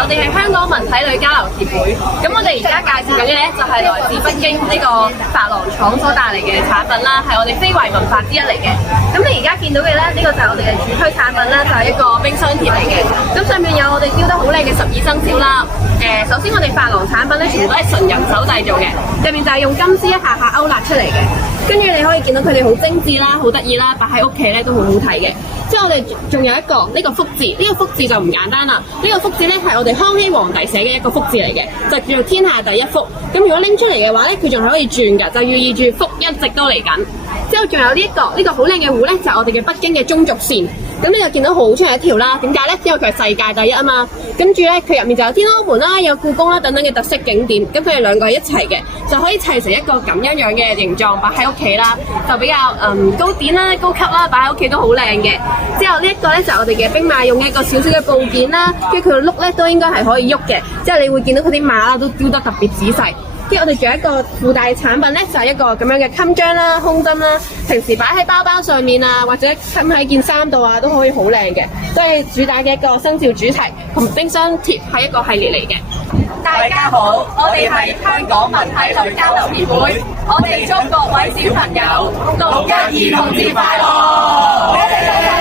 我哋係香港文體旅交流協會。咁我哋而家介紹緊嘅咧，就係來自北京呢個琺瑯廠所帶嚟嘅產品啦，係我哋非遺文化之一嚟嘅。咁你而家見到嘅咧，呢個就係我哋嘅主推產品啦，就係一個冰箱貼嚟嘅。咁上面有我哋雕得好靚嘅12生肖啦。首先我哋琺瑯產品咧，全部都係純人手製造嘅，入面就係用金絲一下下勾勒出嚟嘅。跟住你可以見到佢哋好精緻啦，好得意啦，擺喺屋企咧都好好睇嘅。之後我哋仲有一個呢個福字，呢個福字就唔簡單啦。呢個福字咧係我哋康熙皇帝寫嘅一個福字嚟嘅，就叫做天下第一福。咁如果拎出嚟嘅話咧，佢仲係可以轉㗎，就寓意住福一直都嚟緊。之後仲有呢個好靚嘅壺咧，就係我哋嘅北京嘅中軸線。咁呢個見到好長一條啦，點解咧？因為佢係世界第一啊嘛。跟住咧，佢入面就有天安門啦，有故宮啦等等嘅特色景點。咁佢哋兩個係一齊嘅，就可以砌成一個咁樣嘅形狀，擺喺屋企啦，就比較高典啦、高級啦，擺喺屋企都好靚嘅。之後呢一個咧就係我哋嘅兵馬俑嘅一個小小嘅部件啦，跟住佢個轆咧都應該係可以喐嘅。之後你會見到佢啲馬啦都雕得特別仔細。跟住我哋仲有一個附帶產品咧，就係一個咁樣嘅襟章啦、胸針啦，平時擺喺包包上面啊，或者襟喺件衫度啊，都可以好靚嘅。都係主打嘅一個生肖主題，同冰箱貼係一個系列嚟嘅。大家好，我哋係香港文體旅交流協會，我哋祝各位小朋友6·1兒童節快樂！